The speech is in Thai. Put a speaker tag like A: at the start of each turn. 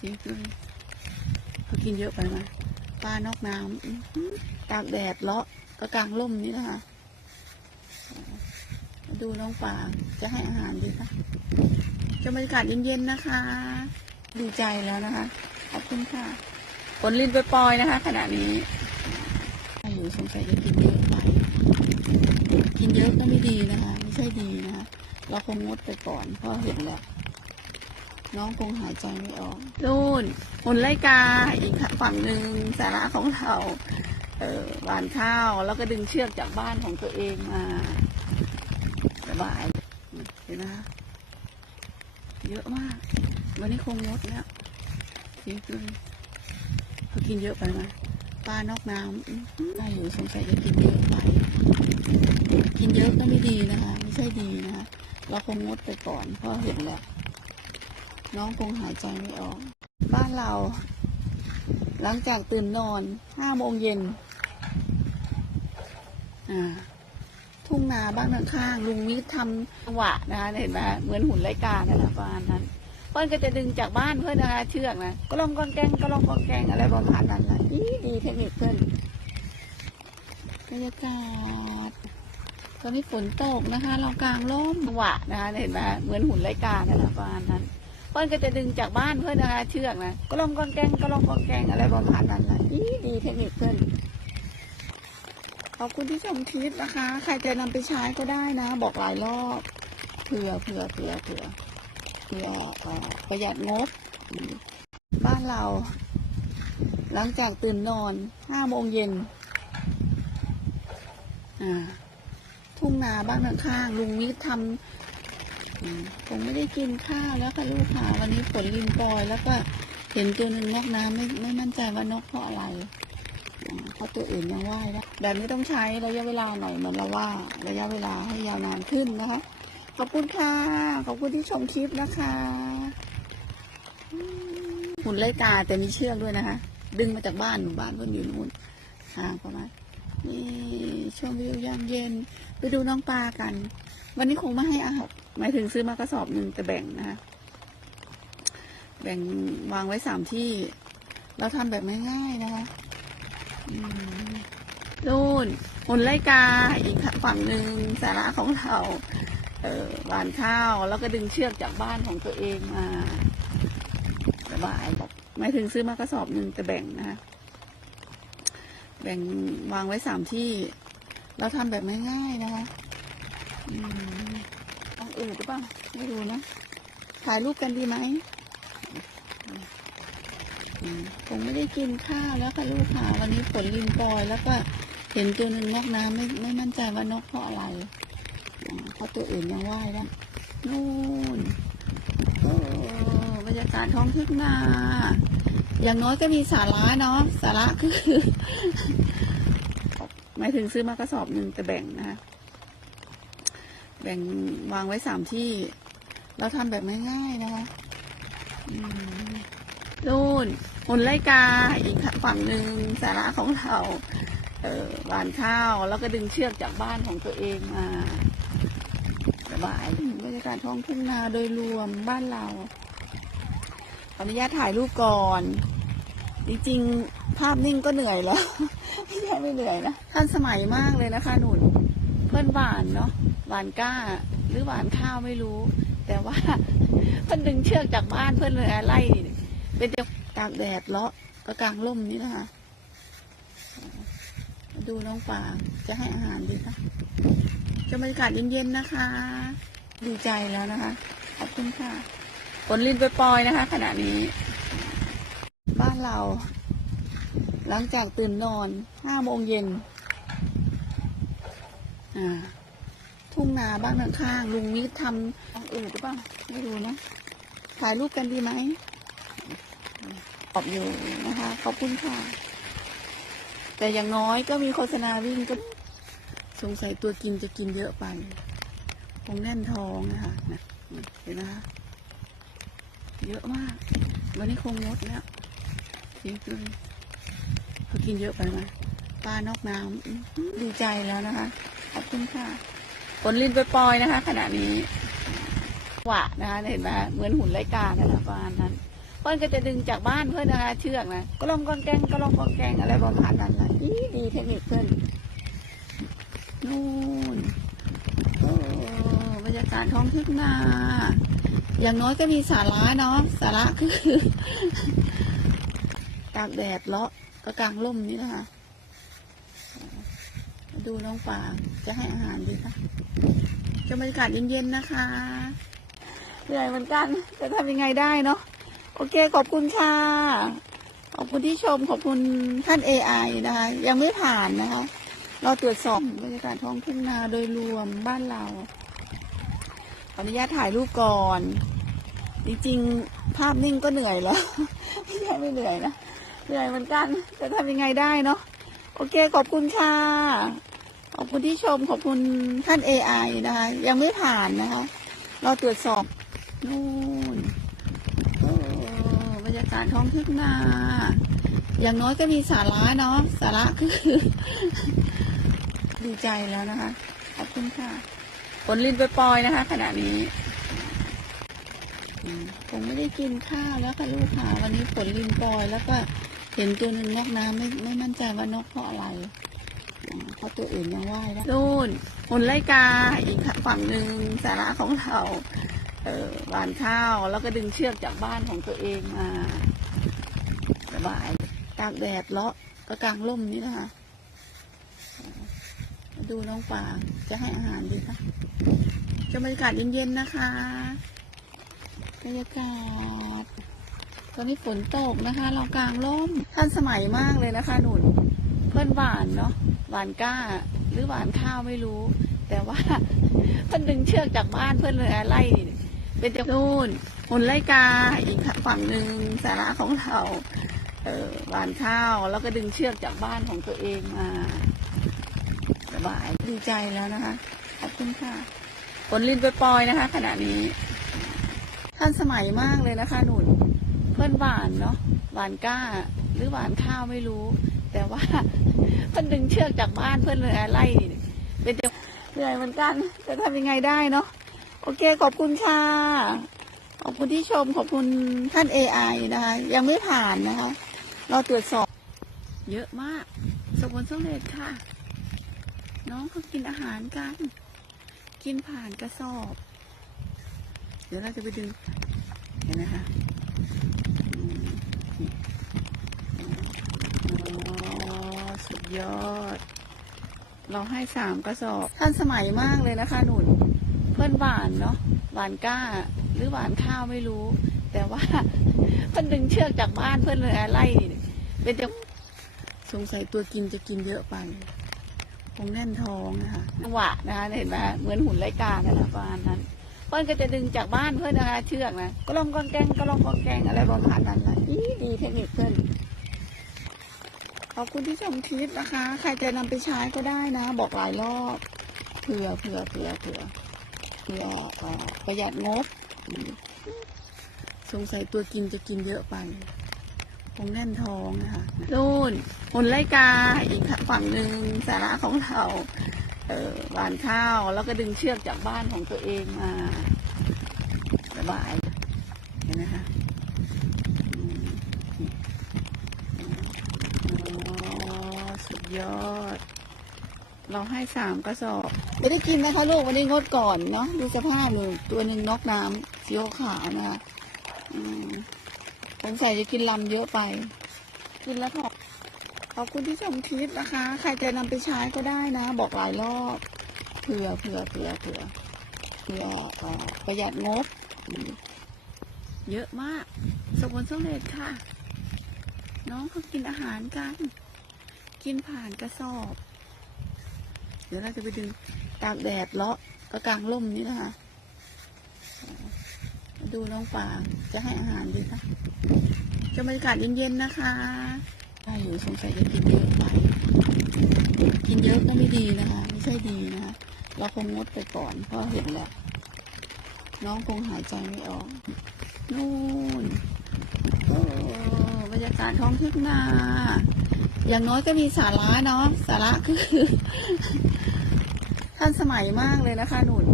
A: ทิ้งเลยเขากินเยอะไปไหมปลานอกน้ำตากแดดเลาะก็กลางร่มนี่นะคะดูน้องป่าจะให้อาหารดีคะจะบรรยากาศเย็นๆนะคะ ดีใจแล้วนะคะ ขอบคุณค่ะฝนลินไปปลอยนะคะ ขณะนี้อยู่สงสัยจะกินเยอะไป กินเยอะก็ไม่ดีนะคะ ไม่ใช่ดีนะคะ เราคงงดไปก่อนเพราะเห็นแล้ว น้องคงหายใจไม่ออกนู่นหุ่นไล่กาอีกฝั่งหนึ่งสาระของเราเออหวานข้าวแล้วก็ดึงเชือกจากบ้านของตัวเองมาสบายเห็นไหมคะเยอะมาก วันนี้คงงดแล้วทิ้งเลยเขากินเยอะไปไหมปลานอกน้ำอื้อยู่สงสัยจะกินเยอะไป กินเยอะก็ไม่ดีนะคะ ไม่ใช่ดีนะคะ เราคงงดไปก่อนเพราะเห็นแล้ว น้องคงหายใจไม่ออก บ้านเรา หลังจากตื่นนอนห้าโมงเย็นอ่าทุ่งนาบ้านข้างๆลุงวิทย์ทำจังหวะนะคะเห็นไหมเหมือนหุ่นไล่กานั่นแหละประมาณนั้นเพื่อนก็จะดึงจากบ้านเพื่อนนะคะเชือกนะก็ลองกองแกงก็ลองกองแกงอะไรประมาณนั้นแหละดีดีเทคนิคเพื่อนบรรยากาศตอนนี้ฝนตกนะคะ เรากลางร่มจังหวะนะคะเห็นไหมเหมือนหุ่นไล่กานั่นแหละประมาณนั้น เพื่อนก็จะดึงจากบ้านเพื่อนนะคะเชือกนะก็ลองกองแกงก็ลองกองแกงอะไรประมาณนั้นแหละดีดีเทคนิคเพื่อนขอบคุณที่ชมคลิปนะคะ ใครจะนำไปใช้ก็ได้นะ บอกหลายรอบเผื่อเผื่อเผื่อเผื่อเผื่อประหยัดงบ บ้านเรา หลังจากตื่นนอนห้าโมงเย็นอ่าทุ่งนาบ้านข้างๆลุงวิทย์ทำ ผมไม่ได้กินข้าวแล้วค่ะลูกค่ะวันนี้ฝนลินปลอยแล้วก็เห็นตัวหนึ่งนกน้ำไม่ไม่มั่นใจว่านกเพราะอะไรเพราะตัวอื่นยังว่ายแล้วแบบนี้ต้องใช้ระยะเวลาหน่อยเหมือนเราว่า ระยะเวลาให้ยาวนานขึ้นนะคะขอบคุณค่ะขอบคุณที่ชมคลิปนะคะหุ่นไล่กาแต่มีเชือกด้วยนะคะ ดึงมาจากบ้านหมู่บ้านเพื่อนอยู่นู่นห่างประมาณนี่ชมวิวยามเย็น ไปดูน้องปลากัน วันนี้คงไม่ให้อาหารหมายถึงซื้อมากระสอบหนึ่งแต่แบ่งนะคะแบ่งวางไว้สามที่ เราทำแบบง่ายๆนะคะนู่นหุ่นไล่กาอีกฝั่งหนึ่งสาระของเราเออหวานข้าวแล้วก็ดึงเชือกจากบ้านของตัวเองมาสบายหมายถึงซื้อมากระสอบหนึ่งแต่แบ่งนะคะแบ่งวางไว้สามที่ เราทำแบบง่ายๆนะคะอืมอ,อื่นหรือเปล่าไม่รู้นะ ถ่ายรูปกันดีไหมอืมผมไม่ได้กินข้าวแล้วค่ะลูกค่ะวันนี้ฝนลินปลอย แล้วก็เห็นตัวหนึ่งนกน้ำไม่ไม่มั่นใจว่านกเพราะอะไรเพราะตัวอื่นยังว่ายแล้วนู่นโอ้บรรยากาศท้องทุ่งนาอย่างน้อยก็มีสาระเนาะสาระคือ หมายถึงซื้อมากระสอบหนึ่งแต่แบ่งนะคะแบ่งวางไว้สามที่ เราทำแบบง่ายๆนะคะนู่นหุ่นไล่กาอีกฝั่งหนึ่งสาระของเราเออหวานข้าวแล้วก็ดึงเชือกจากบ้านของตัวเองมาสบายบรรยากาศท้องทุ่งนาโดยรวมบ้านเราขออนุญาตถ่ายรูปก่อน จริงๆ ภาพนิ่งก็เหนื่อยแล้วไม่ใช่ไม่เหนื่อยนะทันสมัยมากเลยนะคะหนุนเพื่อนหวานเนาะหวานก้า หรือหวานข้าวไม่รู้ แต่ว่าเพื่อนดึงเชือกจากบ้านเพื่อนเลยไล่เป็นเดียวตากแดดเลาะก็กลางร่มนี่นะคะดูน้องป่าจะให้อาหารดีคะจะบรรยากาศเย็นๆนะคะ ดีใจแล้วนะคะ ขอบคุณค่ะฝนลินไปปลอยนะคะ ขณะนี้านเรา หลังจากตื่นนอนห้าโมงเย็นอ่าทุ่งนาบ้านข้างๆลุงวิทย์ทำต้องอื่นหรือเปล่าไม่รู้นะถ่ายรูปกันดีไหมตอบอยู่นะคะ ขอบคุณค่ะ แต่อย่างน้อยก็มีโฆษณาวิ่งก็สงสัยตัวกินจะกินเยอะไปคงแน่นท้องนะคะนะเห็นนะคะเยอะมาก วันนี้คงงดแล้ว ทิ้งเลยเขากินเยอะไปไหมปลานอกน้ำดีใจแล้วนะคะ ขอบคุณค่ะฝนลินไปปลอยนะคะ ขณะนี้หวะนะคะเห็นไหมเหมือนหุ่นไลกานั่นะประมาณนั้นเพื่อนก็จะดึงจากบ้านเพื่อนนะคะเชือกนะก็ลองกองแกงก็ลองกองแกงอะไรประมาณนั้นแหละดีดีเทคนิคเพื่อนนู่นโอ้บรรยากาศท้องทุ่งนาอย่างน้อยก็มีสาระเนาะสาระคือากแดดเลาะก็กลางร่มนี่นะคะดูน้องป่าจะให้อาหารดีค่ะจะบรรยากาศเย็นๆนะคะเหนื่อยเหมือนกันจะทำยังไงได้เนาะโอเคขอบคุณค่ะ ขอบคุณที่ชมขอบคุณท่าน AI นะคะ ยังไม่ผ่านนะคะ เราตรวจสอบบรรยากาศท้องทุ่งนาโดยรวมบ้านเราขออนุญาตถ่ายรูปก่อน จริงๆ ภาพนิ่งก็เหนื่อยแล้วไม่ใช่ไม่เหนื่อยนะ เหนื่อยเหมือนกันจะทำยังไงได้เนาะโอเคขอบคุณค่ะ ขอบคุณที่ชมขอบคุณท่าน AI นะคะ ยังไม่ผ่านนะคะ เราตรวจสอบนู่นโอ้บรรยากาศท้องทุ่งนา อย่างน้อยก็มีสาระเนาะสาระคือดีใจแล้วนะคะ ขอบคุณค่ะผลลินไปปลอยนะคะ ขณะนี้ผมไม่ได้กินข้าวแล้วค่ะลูกค่ะวันนี้ผลลินปลอยแล้วก็ ห็นตัวหนึ่งนกน้ำไม่ไม่มั่นใจว่านกเพราะอะไรอ่าเพราะตัวอื่นยังว่ายแล้วนู่นผลไล่กาอีกฝั่งหนึ่งสาระของเราเออหวานข้าวแล้วก็ดึงเชือกจากบ้านของตัวเองมาสบายตากแดดเลาะก็กลางร่มนี่นะคะมาดูน้องป่าจะให้อาหารดีค่ะจะบรรยากาศเย็นๆนะคะบรรยากาศต อนนี้ฝนตกนะคะ เรากลางร่มทันสมัยมากเลยนะคะหนุนเพื่อนหวานเนาะหวานก้า หรือหวานข้าวไม่รู้ แต่ว่าเพื่อนดึงเชือกจากบ้านเพื่อนเลยไล่เป็นจะนู่นหุ่นไล่กาอีกฝั่งหนึ่งสาระของเราเออหวานข้าวแล้วก็ดึงเชือกจากบ้านของตัวเองมาสบายดีใจแล้วนะคะขอบคุณค่ะผลลินไปปอยนะคะ ขณะนี้ท่านสมัยมากเลยนะคะหนุน พื่อนหวานเนาะหวานก้า หรือหวานข้าวไม่รู้ แต่ว่าเพื่อนดึงเชือกจากบ้านเพื่อนเลยไล่เป็นจะเหนื่อยเหมือนกันจะทำยังไงได้เนาะโอเคขอบคุณค่ะ ขอบคุณที่ชมขอบคุณท่าน AI นะคะ ยังไม่ผ่านนะคะ เราตรวจสอบ เยอะมากสมบูรณ์สำเร็จค่ะ น้องเขากินอาหารกัน กินผ่านกระสอบ เดี๋ยวเราจะไปดึงเห็นไหมคะอืมนี่อ๋อสุด ยอด เราให้สามกระสอบ ท่านสมัยมากเลยนะคะ หนุน เพื่อนหวานเนาะหวานก้า หรือหวานข้าวไม่รู้ แต่ว่าเพื่อนดึงเชือกจากบ้านเพื่อนเลยไล่เป็นจะสงสัยตัวกินจะกินเยอะไปคงแน่นท้องนะคะจังหวะนะคะเห็นไหมเหมือนหุ่นไร้กานั่นแหละประมาณนั้นเพื่อนก็จะดึงจากบ้านเพื่อนนะคะ เชือกนะก็ลองกองแกงก็ลองกองแกงอะไรประมาณนั้นแหละดีดีเทคนิคเพื่อนข อบคุณที่ชมคลิปนะคะ ใครจะนำไปใช้ก็ได้นะ บอกหลายรอบเผื่อเผื่อเผื่อเผื่อเผื่อประหยัดงบ สงสัยตัวกินจะกินเยอะไปคงแน่นท้องนะคะนู่นหุ่นไล่กาอีกฝั่งหนึ่งสาระของเราเออหวานข้าวแล้วก็ดึงเชือกจากบ้านของตัวเองมาสบายเห็นไหมคะอืมนี่อ๋อสุด ยอด เราให้สามกระสอบ ไม่ได้กินนะคะลูกวันนี้งดก่อนเนาะดูสภาพหนูตัวหนึ่งนกน้ำสีขาวนะคะอืมสงสัยจะกินลำเยอะไป กินแล้วท้อขอบคุณที่ชมคลิปนะคะ ใครจะนำไปใช้ก็ได้นะ บอกหลายรอบเผื่อเผื่อเผื่อเผื่อเผื่อประหยัดงบ เยอะมากสมบูรณ์สำเร็จค่ะ น้องเขากินอาหารกัน กินผ่านกระสอบ เดี๋ยวเราจะไปดึงตากแดดเลาะก็กลางร่มนี่นะคะ ดูน้องป่าจะให้อาหารดีค่ะจะบรรยากาศเย็นๆนะคะถ้าอยู่สงสัยจะกินเยอะไป กินเยอะก็ไม่ดีนะคะ ไม่ใช่ดีนะคะ เราคงงดไปก่อนเพราะเห็นแล้ว น้องคงหายใจไม่ออก นู่นโอ้บรรยากาศท้องทุ่งนา อย่างน้อยก็มีสาระเนาะสาระคือ ท่านสมัยมากเลยนะคะหนุน